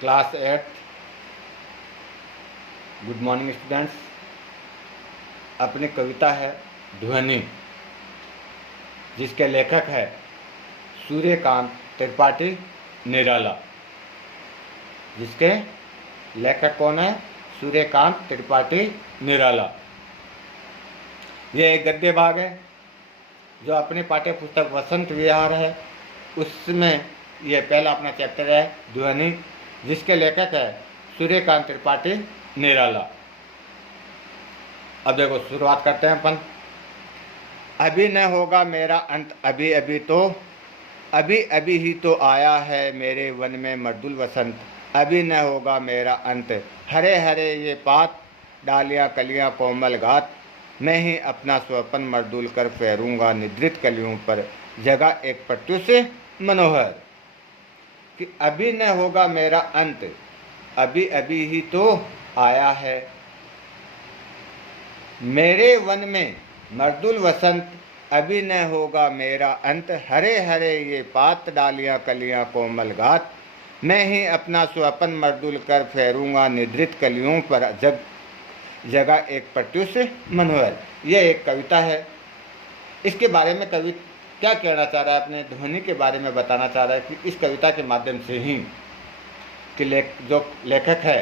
Class 8। Good morning students. अपनी कविता है ध्वनि, जिसके लेखक है सूर्यकांत त्रिपाठी निराला। जिसके लेखक कौन है? सूर्यकांत त्रिपाठी निराला। यह एक गद्य भाग है जो अपनी पाठ्य पुस्तक वसंत विहार है, उसमें यह पहला अपना चैप्टर है ध्वनि, जिसके लेखक है सूर्यकांत त्रिपाठी निराला। अब देखो शुरुआत करते हैं अपन। अभी न होगा मेरा अंत, अभी अभी तो, अभी अभी ही तो आया है मेरे वन में मर्दुल वसंत। अभी न होगा मेरा अंत, हरे हरे ये पात, डालियाँ कलियाँ कोमल घात। मैं ही अपना स्वपन मर्दुल कर फेरूंगा निद्रित कलियों पर, जगह एक प्रत्युष मनोहर। कि अभी न होगा मेरा अंत, अभी अभी ही तो आया है मेरे वन में मर्दुल वसंत। अभी न होगा मेरा अंत, हरे हरे ये पात, डालियाँ कलियाँ कोमल घात। मैं ही अपना स्वपन मर्दुल कर फेरूंगा निद्रित कलियों पर, जगह एक प्रत्युष मनोहर। यह एक कविता है। इसके बारे में कवि क्या कहना चाह रहा है? अपने ध्वनि के बारे में बताना चाह रहा है कि इस कविता के माध्यम से ही कि जो लेखक है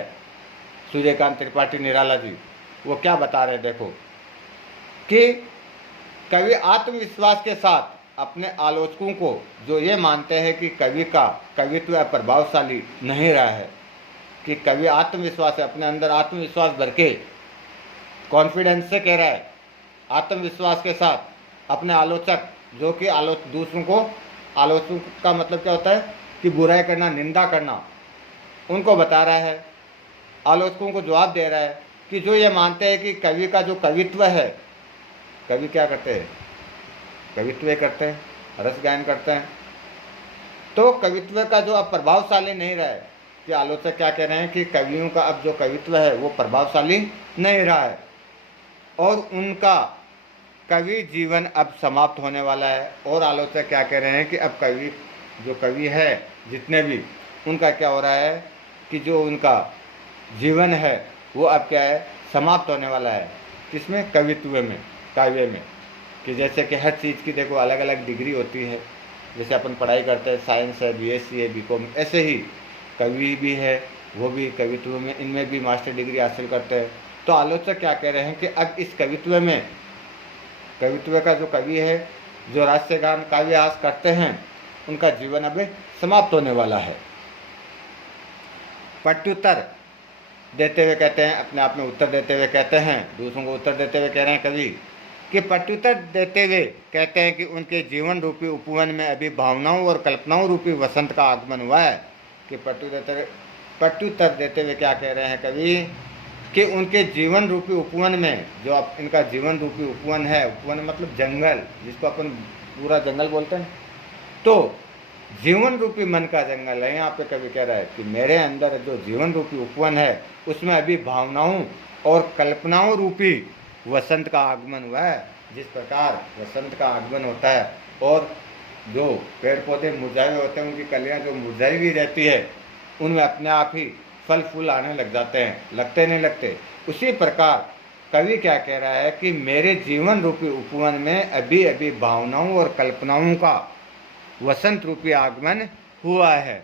सूर्यकांत त्रिपाठी निराला जी, वो क्या बता रहे हैं। देखो कि कवि आत्मविश्वास के साथ अपने आलोचकों को जो ये मानते हैं कि कवि का कवित्व प्रभावशाली नहीं रहा है, कि कवि आत्मविश्वास है, अपने अंदर आत्मविश्वास भर के कॉन्फिडेंस से कह रहा है, आत्मविश्वास के साथ अपने आलोचक जो कि दूसरों को, आलोचक का मतलब क्या होता है कि बुराई करना, निंदा करना, उनको बता रहा है, आलोचकों को जवाब दे रहा है कि जो ये मानते हैं कि कवि का जो कवित्व है, कवि क्या करते हैं? कवित्व करते हैं, रस गायन करते हैं, तो कवित्व का जो अब प्रभावशाली नहीं रहा है, कि आलोचक क्या कह रहे हैं कि कवियों का अब जो कवित्व है वो प्रभावशाली नहीं रहा है और उनका कवि जीवन अब समाप्त होने वाला है। और आलोचक क्या कह रहे हैं कि अब जो कवि है जितने भी, उनका क्या हो रहा है कि जो उनका जीवन है वो अब क्या है, समाप्त होने वाला है। किसमें? कवित्व में, काव्य में। कि जैसे कि हर चीज़ की देखो अलग अलग डिग्री होती है, जैसे अपन पढ़ाई करते हैं, साइंस है, बीएससी है, बीकॉम, ऐसे ही कवि भी है, वो भी कवित्व में, इनमें भी मास्टर डिग्री हासिल करते हैं। तो आलोचक क्या कह रहे हैं कि अब इस कवित्व में, कवित्व का जो कवि है, जो राष्ट्रगान काव्यहास करते हैं, उनका जीवन अब समाप्त होने वाला है। प्रत्युत्तर देते हुए कहते हैं, अपने आप में उत्तर देते हुए कहते हैं, दूसरों को उत्तर देते हुए कह रहे हैं कवि कि प्रत्युत्तर देते हुए कहते हैं कि उनके जीवन रूपी उपवन में अभी भावनाओं और कल्पनाओं रूपी वसंत का आगमन हुआ है। कि प्रत्युत्तर देते हुए क्या कह रहे हैं कवि कि उनके जीवन रूपी उपवन में, जो अब इनका जीवन रूपी उपवन है, उपवन मतलब जंगल, जिसको अपन पूरा जंगल बोलते हैं, तो जीवन रूपी मन का जंगल है। यहाँ पे कवि कह रहा है कि मेरे अंदर जो जीवन रूपी उपवन है उसमें अभी भावनाओं और कल्पनाओं रूपी वसंत का आगमन हुआ है। जिस प्रकार वसंत का आगमन होता है और जो पेड़ पौधे मुरझाए हुए होते हैं, उनकी कलियाँ जो मुरझाई हुई रहती है, उनमें अपने आप ही फल फूल आने लग जाते हैं, लगते नहीं लगते, उसी प्रकार कवि क्या कह रहा है कि मेरे जीवन रूपी उपवन में अभी अभी भावनाओं और कल्पनाओं का वसंत रूपी आगमन हुआ है।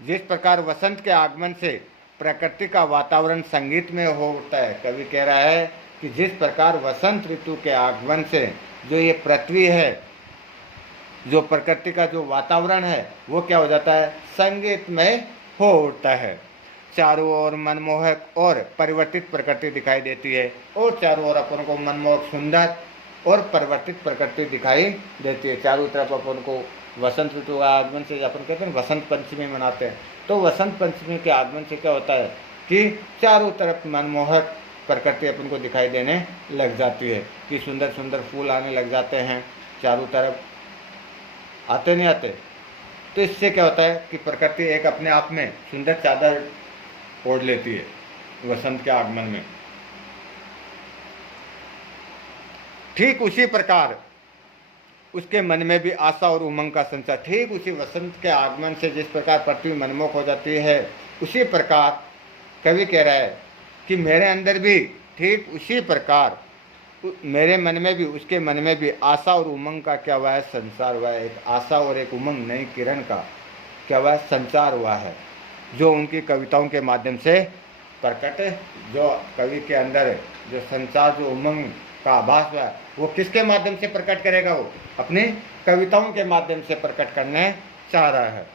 जिस प्रकार वसंत के आगमन से प्रकृति का वातावरण संगीत में होता है, कवि कह रहा है कि जिस प्रकार वसंत ऋतु के आगमन से जो ये पृथ्वी है, जो प्रकृति का जो वातावरण है, वो क्या हो जाता है, संगीतमय हो उठता है। चारों ओर मनमोहक और परिवर्तित प्रकृति दिखाई देती है, और चारों ओर अपन को मनमोहक, सुंदर और परिवर्तित प्रकृति दिखाई देती है। चारों तरफ अपन को वसंत ऋतु का आगमन से, अपन कहते हैं वसंत पंचमी मनाते हैं, तो वसंत पंचमी के आगमन से क्या होता है कि चारों तरफ मनमोहक प्रकृति अपन को दिखाई देने लग जाती है, कि सुंदर सुंदर फूल आने लग जाते हैं चारों तरफ, आते नहीं आते। तो इससे क्या होता है कि प्रकृति एक अपने आप में सुंदर चादर ओढ़ लेती है वसंत के आगमन में। ठीक उसी प्रकार उसके मन में भी आशा और उमंग का संचार। ठीक उसी वसंत के आगमन से जिस प्रकार पृथ्वी मनमोहक हो जाती है, उसी प्रकार कवि कह रहा है कि मेरे अंदर भी ठीक उसी प्रकार मेरे मन में भी, उसके मन में भी आशा और उमंग का क्या हुआ है, संचार हुआ है। एक आशा और एक उमंग, नई किरण का क्या हुआ है, संचार हुआ है, जो उनकी कविताओं के माध्यम से प्रकट, जो कवि के अंदर जो संचार, जो उमंग का आभास हुआ है, वो किसके माध्यम से प्रकट करेगा? वो अपनी कविताओं के माध्यम से प्रकट करने चाह रहा है,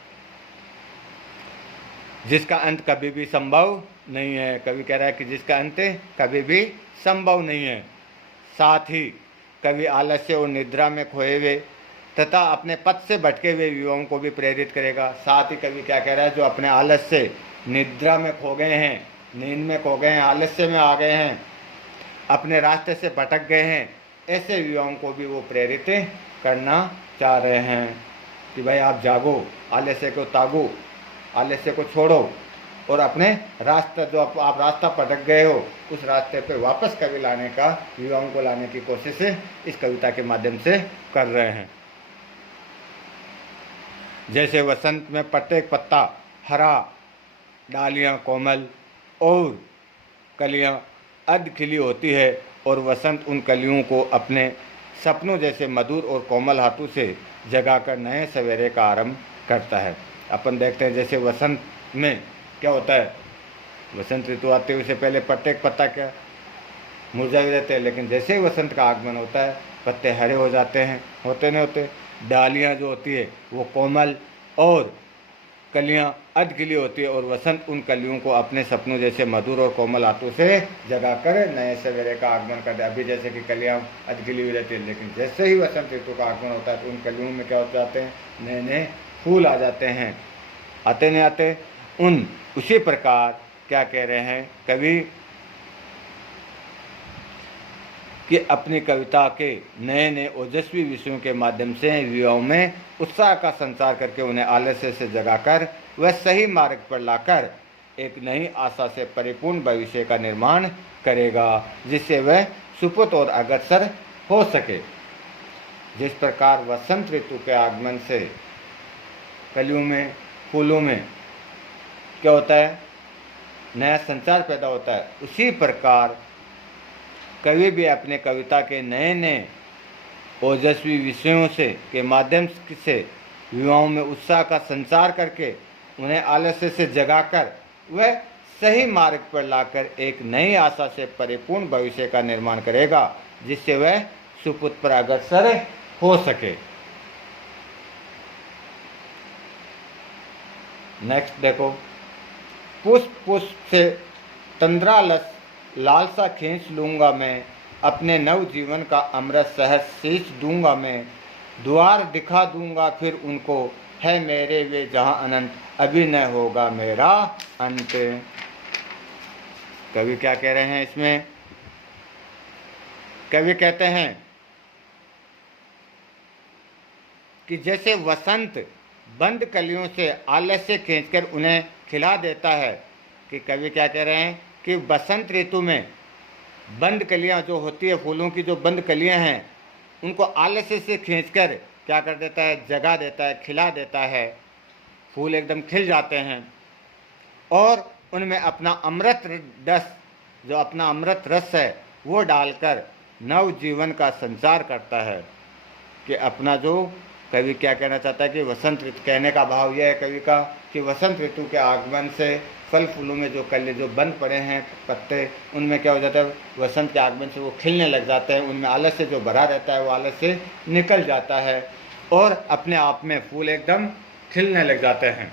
जिसका अंत कभी भी संभव नहीं है। कवि कह रहा है कि जिसका अंत कभी भी संभव नहीं है। साथ ही कवि आलस्य और निद्रा में खोए हुए तथा अपने पथ से भटके हुए युवाओं को भी प्रेरित करेगा। साथ ही कवि क्या कह रहा है, जो अपने आलस्य से निद्रा में खो गए हैं, नींद में खो गए हैं, आलस्य में आ गए हैं, अपने रास्ते से भटक गए हैं, ऐसे युवाओं को भी वो प्रेरित करना चाह रहे हैं कि भाई आप जागो, आलस्य को त्यागो, आलस्य को छोड़ो और अपने रास्ता, जो आप रास्ता भटक गए हो, उस रास्ते पे वापस कवि लाने का, युवाओं को लाने की कोशिश इस कविता के माध्यम से कर रहे हैं। जैसे वसंत में प्रत्येक पत्ता हरा, डालियाँ कोमल और कलियाँ अर्ध खिली होती है, और वसंत उन कलियों को अपने सपनों जैसे मधुर और कोमल हाथों से जगाकर नए सवेरे का आरंभ करता है। अपन देखते हैं जैसे वसंत में क्या होता है, वसंत ऋतु आते हुए से पहले प्रत्येक पत्ता क्या मुरझा भी रहते हैं, लेकिन जैसे ही वसंत का आगमन होता है पत्ते हरे हो जाते हैं, होते नहीं होते, डालियाँ जो होती है वो कोमल और कलियाँ अधखिली होती है, और वसंत उन कलियों को अपने सपनों जैसे मधुर और कोमल हाथों से जगाकर नए सवेरे का आगमन करते हैं। अभी जैसे कि कलियाँ अधखिली हुई रहती है, लेकिन जैसे ही वसंत ऋतु का आगमन होता है तो उन कलियों में क्या हो जाते हैं, नए नए फूल आ जाते हैं। आते नहीं आते उन उसी प्रकार क्या कह रहे हैं कवि कि अपनी कविता के नए नए ओजस्वी विषयों के माध्यम से युवाओं में उत्साह का संचार करके उन्हें आलस्य से जगाकर वह सही मार्ग पर लाकर एक नई आशा से परिपूर्ण भविष्य का निर्माण करेगा, जिससे वह सुपुत और अग्रसर हो सके। जिस प्रकार वसंत ऋतु के आगमन से कलियों में, फूलों में क्या होता है, नया संचार पैदा होता है, उसी प्रकार कवि भी अपने कविता के नए नए ओजस्वी विषयों से के माध्यम से युवाओं में उत्साह का संचार करके उन्हें आलस्य से जगाकर वह सही मार्ग पर लाकर एक नई आशा से परिपूर्ण भविष्य का निर्माण करेगा, जिससे वह सुपुत पर अग्रसर हो सके। नेक्स्ट देखो, पुष्प पुष्प से तंद्रालस लालसा खींच लूँगा मैं, अपने नव जीवन का अमृत सहज सींच दूंगा मैं, द्वार दिखा दूंगा फिर उनको, है मेरे वे जहाँ अनंत, अभी न होगा मेरा अंत। कवि क्या कह रहे हैं इसमें, कवि कहते हैं कि जैसे वसंत बंद कलियों से आलस्य खींचकर उन्हें खिला देता है, कि कवि क्या कह रहे हैं कि बसंत ऋतु में बंद कलियां जो होती है, फूलों की जो बंद कलियां हैं, उनको आलस्य से खींचकर क्या कर देता है, जगा देता है, खिला देता है, फूल एकदम खिल जाते हैं, और उनमें अपना अमृत रस, जो अपना अमृत रस है वो डालकर नव जीवन का संचार करता है। कि अपना जो कवि क्या कहना चाहता है कि वसंत ऋतु, कहने का भाव यह है कवि का कि वसंत ऋतु के आगमन से फल फूलों में जो कली जो बंद पड़े हैं पत्ते, उनमें क्या हो जाता है, वसंत के आगमन से वो खिलने लग जाते हैं, उनमें आलस्य जो भरा रहता है वो आलस्य निकल जाता है, और अपने आप में फूल एकदम खिलने लग जाते हैं।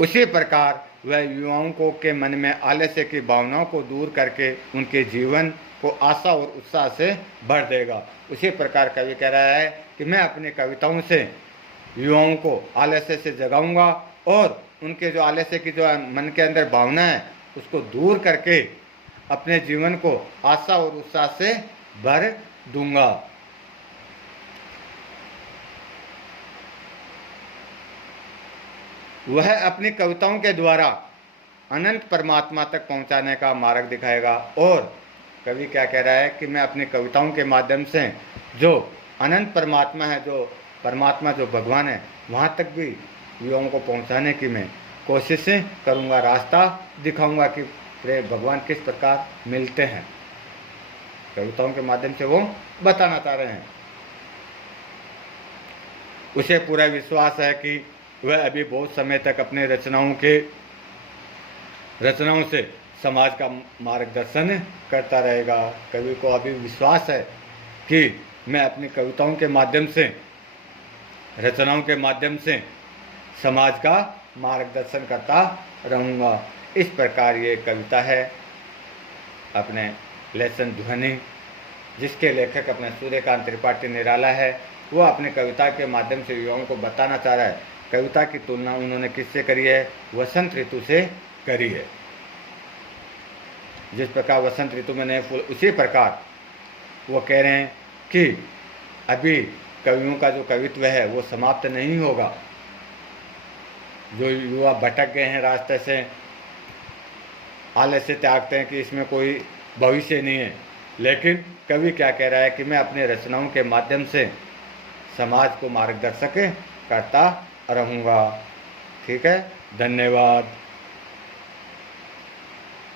उसी प्रकार वह युवाओं को के मन में आलस्य की भावनाओं को दूर करके उनके जीवन को आशा और उत्साह से भर देगा। उसी प्रकार कवि कह रहा है कि मैं अपनी कविताओं से युवाओं को आलस्य से जगाऊंगा, और उनके जो आलस्य की जो मन के अंदर भावना है उसको दूर करके अपने जीवन को आशा और उत्साह से भर दूंगा। वह अपनी कविताओं के द्वारा अनंत परमात्मा तक पहुंचाने का मार्ग दिखाएगा। और कवि क्या कह रहा है कि मैं अपनी कविताओं के माध्यम से जो अनंत परमात्मा है, जो परमात्मा जो भगवान है, वहाँ तक भी युवाओं को पहुँचाने की मैं कोशिशें करूँगा, रास्ता दिखाऊँगा कि भगवान किस प्रकार मिलते हैं। कविताओं के माध्यम से वो बताना चाह रहे हैं। उसे पूरा विश्वास है कि वह अभी बहुत समय तक अपने रचनाओं से समाज का मार्गदर्शन करता रहेगा। कवि को अभी विश्वास है कि मैं अपनी कविताओं के माध्यम से, रचनाओं के माध्यम से समाज का मार्गदर्शन करता रहूँगा। इस प्रकार ये कविता है अपने लेसन ध्वनि, जिसके लेखक अपने सूर्यकांत त्रिपाठी निराला है। वो अपने कविता के माध्यम से युवाओं को बताना चाह रहा है। कविता की तुलना उन्होंने किससे करी है? वसंत ऋतु से करी है। जिस प्रकार वसंत ऋतु में नए फूल, उसी प्रकार वो कह रहे हैं कि अभी कवियों का जो कवित्व है वो समाप्त नहीं होगा। जो युवा भटक गए हैं रास्ते से, आलस्य त्यागते हैं कि इसमें कोई भविष्य नहीं है, लेकिन कवि क्या कह रहा है कि मैं अपने रचनाओं के माध्यम से समाज को मार्गदर्शक करता रहूँगा। ठीक है, धन्यवाद।